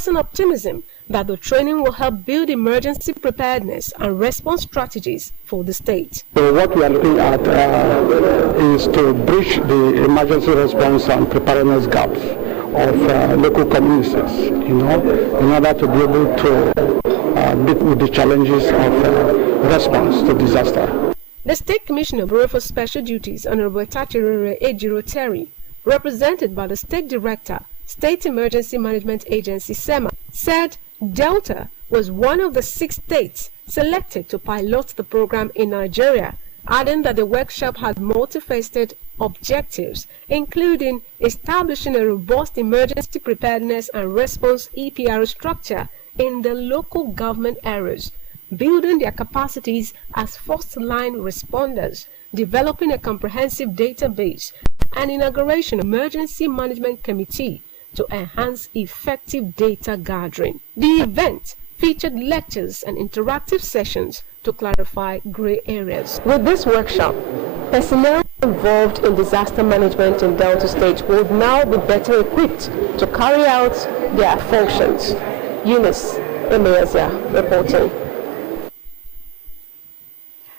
expressing optimism that the training will help build emergency preparedness and response strategies for the state. So what we are looking at is to bridge the emergency response and preparedness gaps of local communities, in order to be able to deal with the challenges of response to disaster. The State Commissioner, Bureau for Special Duties, Honorable Tachirere Ejiro Terry, represented by the State Director, State Emergency Management Agency, SEMA, said Delta was one of the 6 states selected to pilot the program in Nigeria, adding that the workshop had multifaceted objectives, including establishing a robust emergency preparedness and response EPR structure in the local government areas, building their capacities as first-line responders, developing a comprehensive database, and inauguration of emergency management committee to enhance effective data gathering. The event featured lectures and interactive sessions to clarify gray areas. With this workshop, personnel involved in disaster management in Delta State will now be better equipped to carry out their functions. Eunice Emeazia reporting.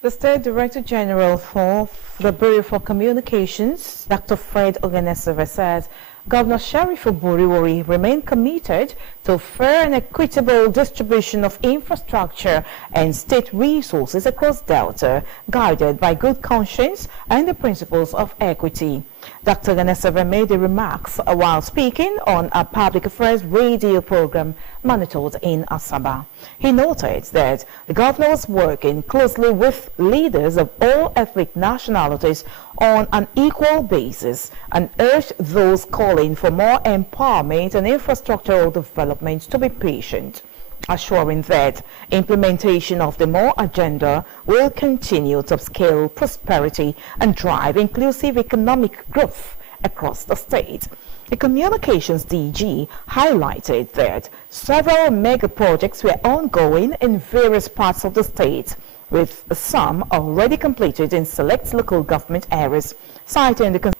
The State Director General for the Bureau for Communications, Dr. Fred Oganeseve, said Governor Sheriff Oburiwori remained committed to fair and equitable distribution of infrastructure and state resources across Delta, guided by good conscience and the principles of equity. Dr. Oganeseve made the remarks while speaking on a public affairs radio program monitored in Asaba. He noted that the governor was working closely with leaders of all ethnic nationalities on an equal basis and urged those calling for more empowerment and infrastructural development to be patient, assuring that implementation of the MORE agenda will continue to upscale prosperity and drive inclusive economic growth across the state. The Communications DG highlighted that several mega projects were ongoing in various parts of the state, with some already completed in select local government areas, citing the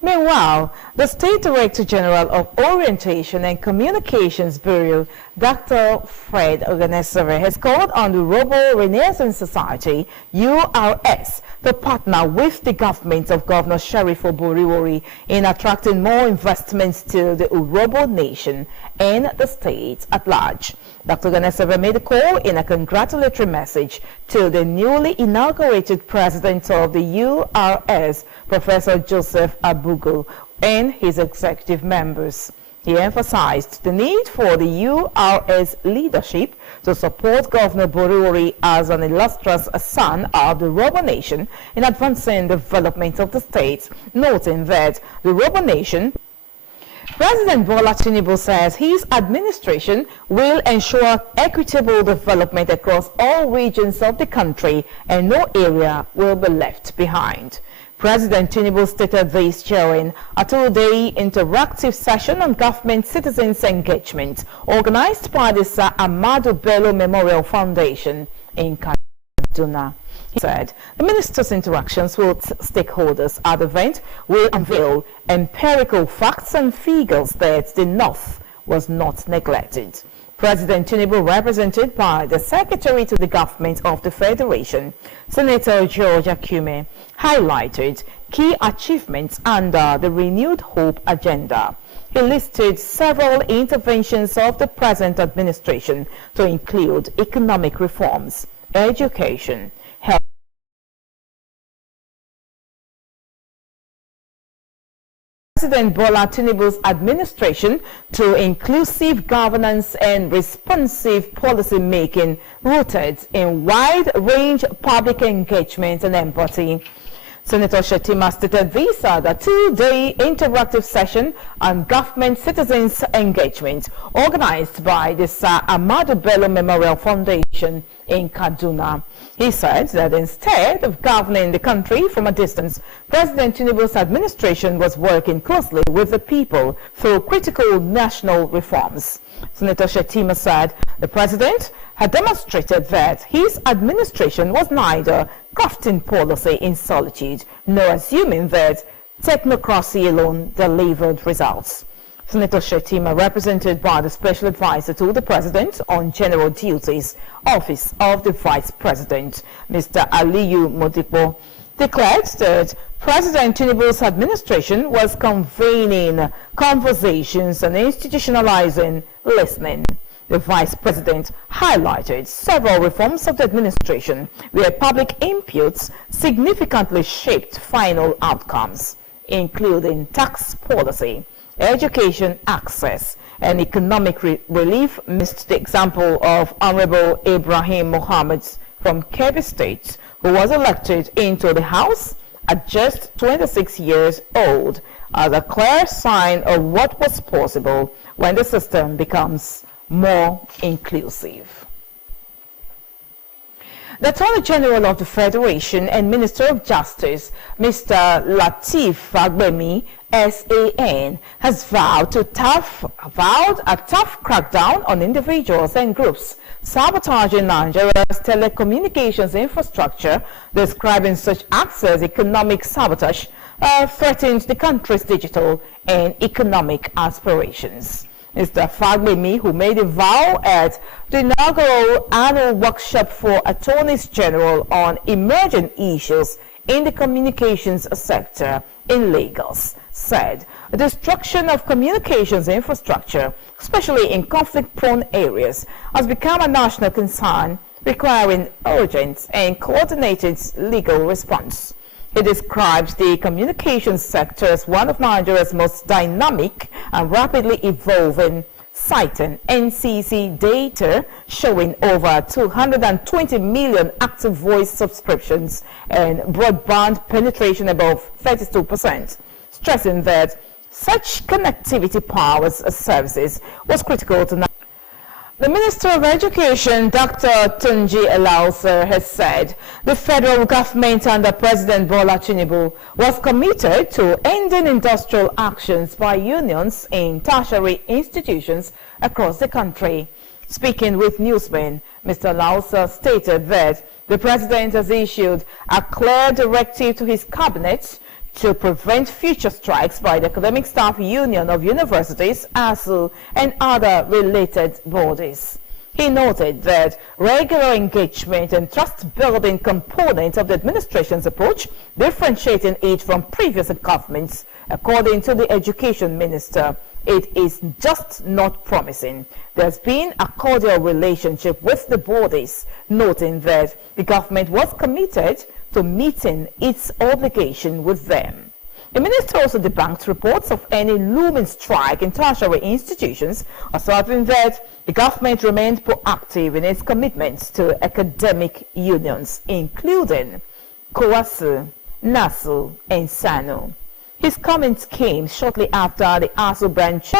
Meanwhile, the State Director General of Orientation and Communications Bureau, Dr. Fred Oganeseve, has called on the Urhobo Renaissance Society, URS, to partner with the government of Governor Sheriff Oburiwori in attracting more investments to the Urhobo nation and the state at large. Dr. Oganeseve made a call in a congratulatory message to the newly inaugurated president of the URS, Professor Joseph Abugo, and his executive members. He emphasized the need for the URS leadership to support Governor Oburiwori as an illustrious son of the Urhobo nation in advancing the development of the state, noting that the Urhobo nation President Bola Tinubu says his administration will ensure equitable development across all regions of the country and no area will be left behind. President Tinubu stated this during a 2-day interactive session on government citizens engagement organized by the Sir Ahmadu Bello Memorial Foundation in Kaduna. He said the minister's interactions with stakeholders at the event will unveil empirical facts and figures that the North was not neglected. President Tinubu, represented by the Secretary to the Government of the Federation, Senator George Akume, highlighted key achievements under the Renewed Hope agenda. He listed several interventions of the present administration to include economic reforms, education, health, President Bola Tinubu's administration to inclusive governance and responsive policy making rooted in wide-range public engagement and empathy. Senator Shettima stated this at a 2-day interactive session on government citizens engagement organized by the Sir Ahmadu Bello Memorial Foundation in Kaduna. He said that instead of governing the country from a distance, President Tinubu's administration was working closely with the people through critical national reforms. Senator Shettima said the president had demonstrated that his administration was neither crafting policy in solitude nor assuming that technocracy alone delivered results. Senator Shettima, represented by the Special Advisor to the President on General Duties, Office of the Vice President, Mr. Aliyu Modipo, declared that President Tinubu's administration was convening conversations and institutionalizing listening. The Vice President highlighted several reforms of the administration where public inputs significantly shaped final outcomes, including tax policy, education access, and economic relief. Missed the example of Honorable Ibrahim Mohammed from Kebbi State, who was elected into the House at just 26 years old, as a clear sign of what was possible when the system becomes more inclusive. The Attorney General of the Federation and Minister of Justice, Mr. Lateef Fagbemi, SAN, has vowed a tough crackdown on individuals and groups sabotaging Nigeria's telecommunications infrastructure, describing such acts as economic sabotage threatens the country's digital and economic aspirations. Mr. Fagbemi, who made a vow at the inaugural annual workshop for Attorneys General on emerging issues in the communications sector in Lagos, said the destruction of communications infrastructure, especially in conflict-prone areas, has become a national concern requiring urgent and coordinated legal response. He describes the communications sector as one of Nigeria's most dynamic and rapidly evolving, citing NCC data showing over 220 million active voice subscriptions and broadband penetration above 32%, stressing that such connectivity powers services was critical to the Minister of Education, Dr. Tunji Elauser, has said the federal government under President Bola Tinubu was committed to ending industrial actions by unions in tertiary institutions across the country. Speaking with newsmen, Mr. Elauser stated that the President has issued a clear directive to his cabinet to prevent future strikes by the Academic Staff Union of Universities, ASU, and other related bodies. He noted that regular engagement and trust-building components of the administration's approach, differentiating it from previous governments, according to the Education Minister, it is just not promising. There's been a cordial relationship with the bodies, noting that the government was committed to meeting its obligation with them. The minister also debunked reports of any looming strike in tertiary institutions, asserting that the government remained proactive in its commitments to academic unions, including COASU, NASU, and SANU. His comments came shortly after the ASU branch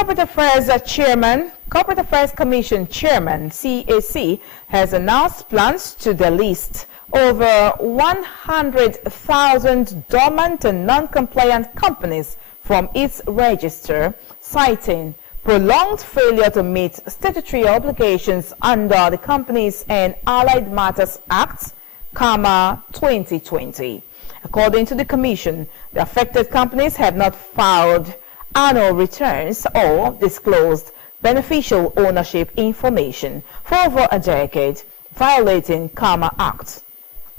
Corporate Affairs Commission Chairman, CAC, has announced plans to delist over 100,000 dormant and non-compliant companies from its register, citing prolonged failure to meet statutory obligations under the Companies and Allied Matters Act, CAMA 2020. According to the Commission, the affected companies have not filed annual returns or disclosed beneficial ownership information for over a decade, violating CAMA Act.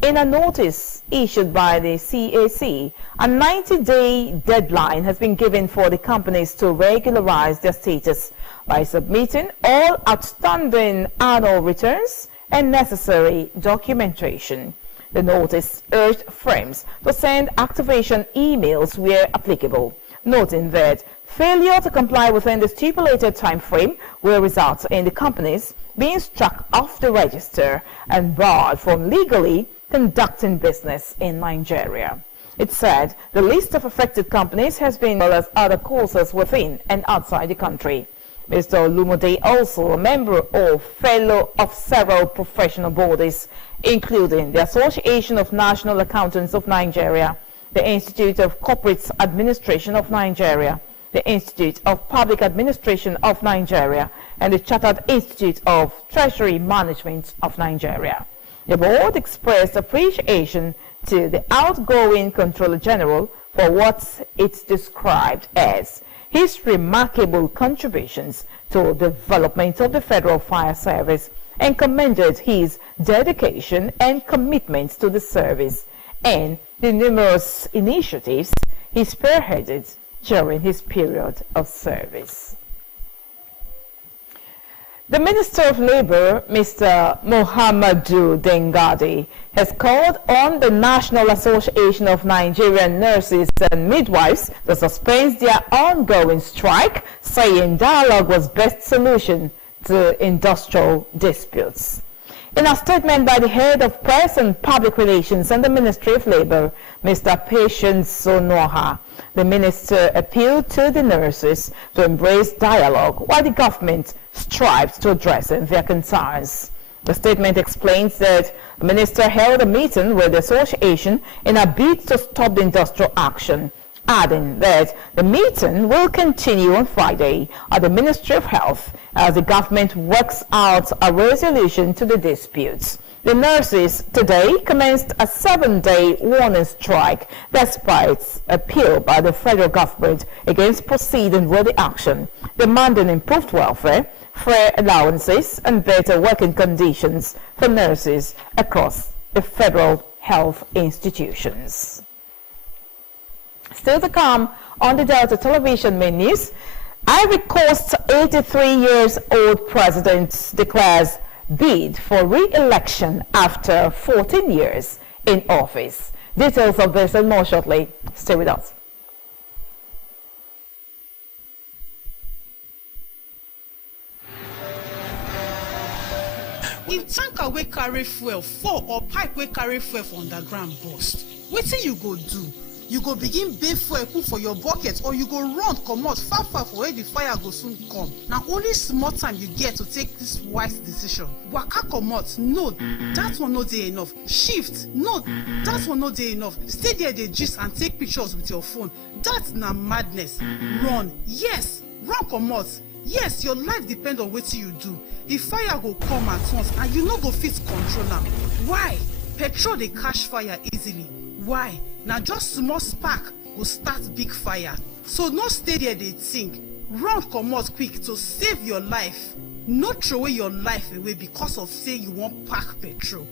In a notice issued by the CAC, a 90-day deadline has been given for the companies to regularize their status by submitting all outstanding annual returns and necessary documentation. The notice urged firms to send activation emails where applicable, noting that failure to comply within the stipulated time frame will result in the companies being struck off the register and barred from legally conducting business in Nigeria. It said the list of affected companies has been as well as other causes within and outside the country. Mr. Olumide, also a member of several professional bodies, including the Association of National Accountants of Nigeria, the Institute of Corporate Administration of Nigeria, the Institute of Public Administration of Nigeria, and the Chartered Institute of Treasury Management of Nigeria. The board expressed appreciation to the outgoing Controller General for what it described as his remarkable contributions to the development of the Federal Fire Service and commended his dedication and commitment to the service and the numerous initiatives he spearheaded during his period of service. The Minister of Labour, Mr. Muhammadu Dengadi, has called on the National Association of Nigerian Nurses and Midwives to suspend their ongoing strike, saying dialogue was best solution to industrial disputes. In a statement by the head of Press and Public Relations and the Ministry of Labour, Mr. Patience Sonoha, the minister appealed to the nurses to embrace dialogue while the government strives to address their concerns. The statement explains that the minister held a meeting with the association in a bid to stop the industrial action, adding that the meeting will continue on Friday at the Ministry of Health as the government works out a resolution to the disputes. The nurses today commenced a 7-day warning strike despite appeal by the federal government against proceeding with the action, demanding improved welfare, fair allowances and better working conditions for nurses across the federal health institutions. Still to come on the Delta Television main news, Ivory Coast's 83-years-old president declares bid for re-election after 14 years in office. Details of this and more shortly. Stay with us. If tanker wey carry fuel fall or pipe wey carry fuel for underground burst, wetin you go do? You go begin bail fuel put for your bucket, or you go run comot far for where the fire go soon come. Na only small time you get to take this wise decision. Waka comot, no, that one no dey enough. Shift, no, that one no dey enough. Stay there dey gist and take pictures with your phone. That na madness. Run, yes, run comot. Yes, your life depend on wetin you do. If fire go come at once and you no go fit control am. Why? Petrol dey catch fire easily. Why? Na just small spark go start big fire. So no stay there dey think. Run comot quick to save your life. No throw away your life away because of say you wan pack petrol.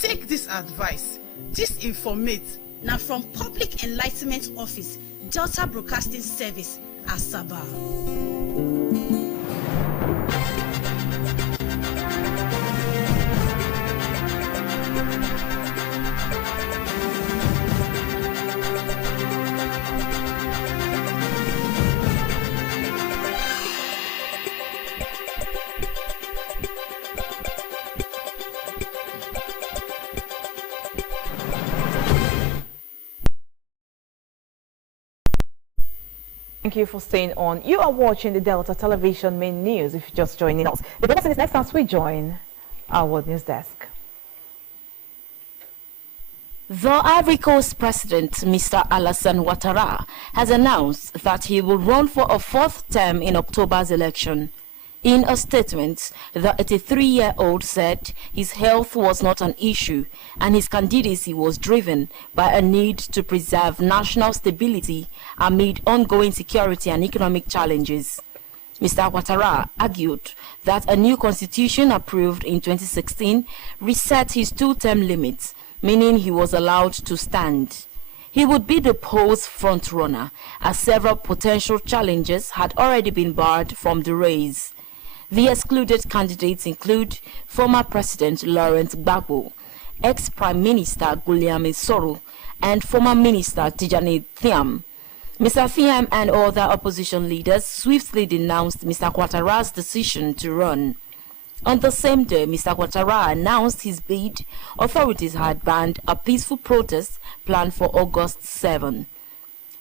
Take this advice. This informate na from Public Enlightenment Office, Delta Broadcasting Service, Asaba. Thank you for staying on. You are watching the Delta Television main news if you're just joining us. The person is next as we join our World News Desk. The Ivory Coast President, Mr. Alassane Ouattara, has announced that he will run for a 4th term in October's election. In a statement, the 83-year-old said his health was not an issue and his candidacy was driven by a need to preserve national stability amid ongoing security and economic challenges. Mr. Ouattara argued that a new constitution approved in 2016 reset his 2-term limit, meaning he was allowed to stand. He would be the polls frontrunner, as several potential challengers had already been barred from the race. The excluded candidates include former President Laurent Gbagbo, ex-Prime Minister Guillaume Soro, and former Minister Tijani Thiam. Mr. Thiam and other opposition leaders swiftly denounced Mr. Ouattara's decision to run. On the same day Mr. Ouattara announced his bid, authorities had banned a peaceful protest planned for August 7.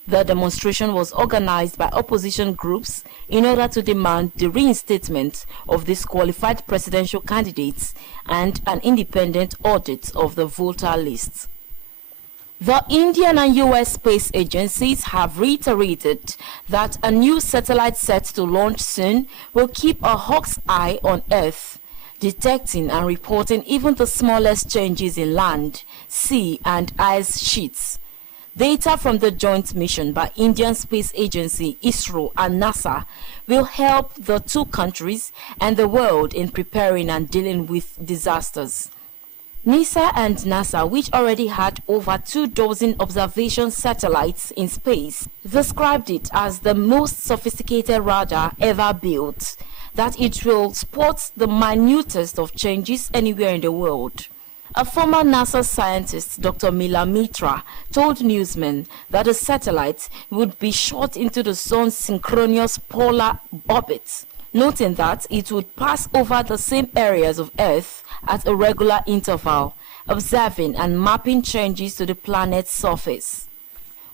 The demonstration was organized by opposition groups in order to demand the reinstatement of disqualified presidential candidates and an independent audit of the voter lists. The Indian and US space agencies have reiterated that a new satellite set to launch soon will keep a hawk's eye on Earth, detecting and reporting even the smallest changes in land, sea and ice sheets. Data from the joint mission by Indian Space Agency, ISRO, and NASA will help the two countries and the world in preparing and dealing with disasters. NISA and NASA, which already had over 24 observation satellites in space, described it as the most sophisticated radar ever built, that it will spot the minutest of changes anywhere in the world. A former NASA scientist, Dr. Mila Mitra, told newsmen that the satellite would be shot into the sun's synchronous polar orbit, noting that it would pass over the same areas of Earth at a regular interval, observing and mapping changes to the planet's surface.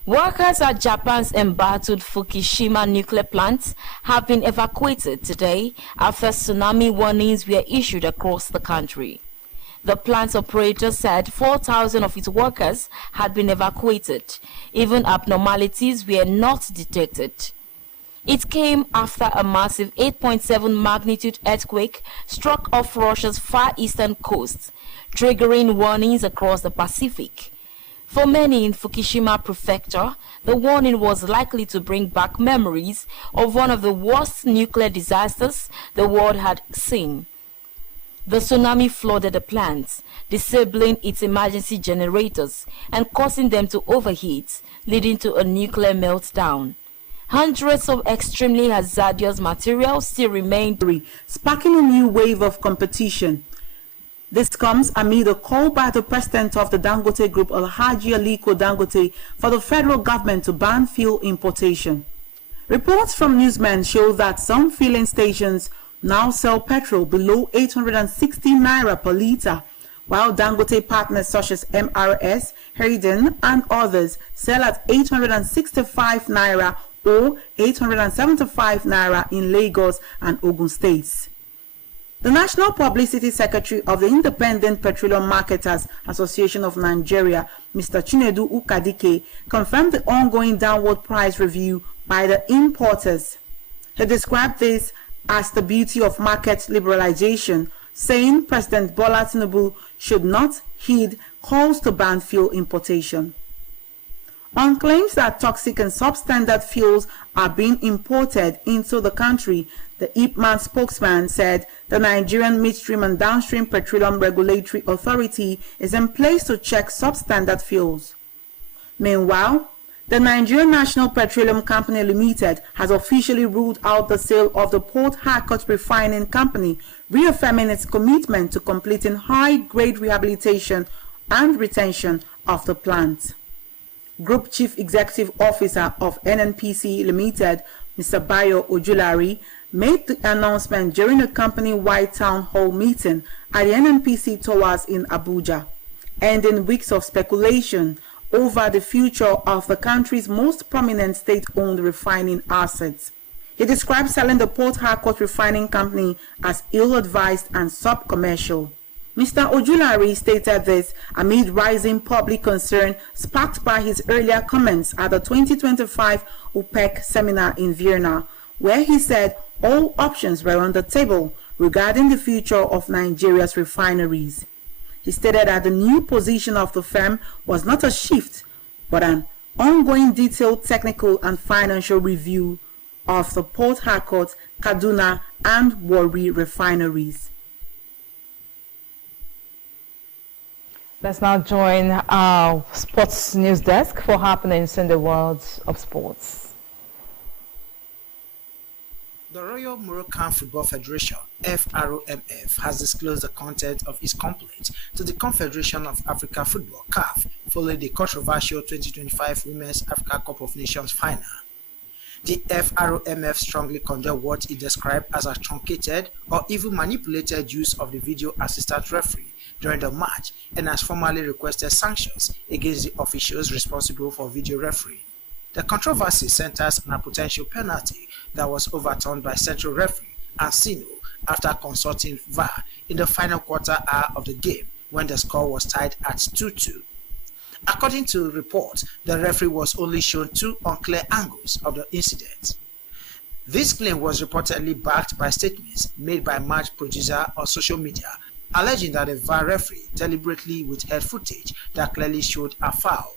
Workers at Japan's embattled Fukushima nuclear plant have been evacuated today after tsunami warnings were issued across the country. The plant's operator said 4,000 of its workers had been evacuated. Even abnormalities were not detected. It came after a massive 8.7 magnitude earthquake struck off Russia's far eastern coast, triggering warnings across the Pacific. For many in Fukushima Prefecture, the warning was likely to bring back memories of one of the worst nuclear disasters the world had seen. The tsunami flooded the plant, disabling its emergency generators and causing them to overheat, leading to a nuclear meltdown. Hundreds of extremely hazardous materials still remain, sparking a new wave of competition. This comes amid a call by the president of the Dangote Group, Alhaji Aliko Dangote, for the federal government to ban fuel importation. Reports from newsmen show that some filling stations now sell petrol below 860 naira per litre, while Dangote partners such as MRS, Hayden, and others sell at 865 naira or 875 naira in Lagos and Ogun states. The National Publicity Secretary of the Independent Petroleum Marketers Association of Nigeria, Mr. Chinedu Ukadike, confirmed the ongoing downward price review by the importers. He described this as the beauty of market liberalization, saying President Bola Tinubu should not heed calls to ban fuel importation. On claims that toxic and substandard fuels are being imported into the country, the IPMAN spokesman said the Nigerian Midstream and Downstream Petroleum Regulatory Authority is in place to check substandard fuels. Meanwhile, the Nigerian National Petroleum Company Limited has officially ruled out the sale of the Port Harcourt Refining Company, reaffirming its commitment to completing high-grade rehabilitation and retention of the plant. Group Chief Executive Officer of NNPC Limited, Mr. Bayo Ojulari, made the announcement during a company-wide town hall meeting at the NNPC Towers in Abuja, ending weeks of speculation over the future of the country's most prominent state-owned refining assets. He described selling the Port Harcourt Refining Company as ill-advised and sub-commercial. Mr. Ojulari stated this amid rising public concern sparked by his earlier comments at the 2025 OPEC seminar in Vienna, where he said all options were on the table regarding the future of Nigeria's refineries. He stated that the new position of the firm was not a shift, but an ongoing detailed technical and financial review of the Port Harcourt, Kaduna, and Warri refineries. Let's now join our sports news desk for happenings in the world of sports. The Royal Moroccan Football Federation, FROMF, has disclosed the content of its complaint to the Confederation of African Football, CAF, following the controversial 2025 Women's Africa Cup of Nations final. The FROMF strongly condemned what it described as a truncated or even manipulated use of the video assistant referee during the match and has formally requested sanctions against the officials responsible for video refereeing. The controversy centers on a potential penalty that was overturned by central referee Ansino after consulting VAR in the final quarter hour of the game when the score was tied at 2-2. According to reports, the referee was only shown two unclear angles of the incident. This claim was reportedly backed by statements made by match producer on social media, alleging that the VAR referee deliberately withheld footage that clearly showed a foul.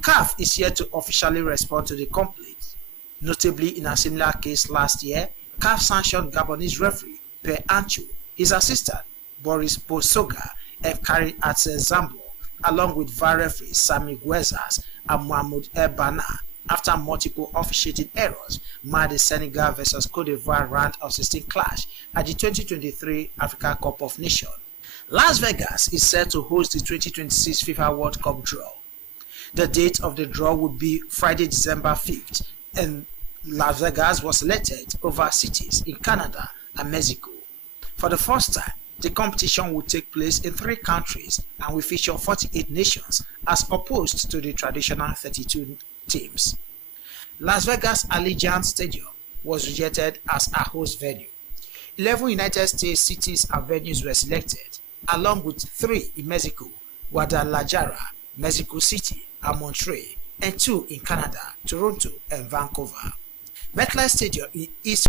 CAF is yet to officially respond to the complaint. Notably, in a similar case last year, CAF sanctioned Gabonese referee Per Ancho, his assistant Boris Bosoga, and Kari Zambo, along with VAR referees Sami Guezas and Mahmoud El Bana, after multiple officiating errors marred the Senegal vs Cote d'Ivoire round of 16 clash at the 2023 Africa Cup of Nations. Las Vegas is set to host the 2026 FIFA World Cup draw. The date of the draw would be Friday, December 5th, and Las Vegas was selected over cities in Canada and Mexico. For the first time, the competition will take place in 3 countries and will feature 48 nations as opposed to the traditional 32 teams. Las Vegas Allegiant Stadium was rejected as a host venue. 11 United States cities and venues were selected, along with 3 in Mexico, Guadalajara, Mexico City, and Montreal, and 2 in Canada, Toronto and Vancouver. MetLife Stadium in East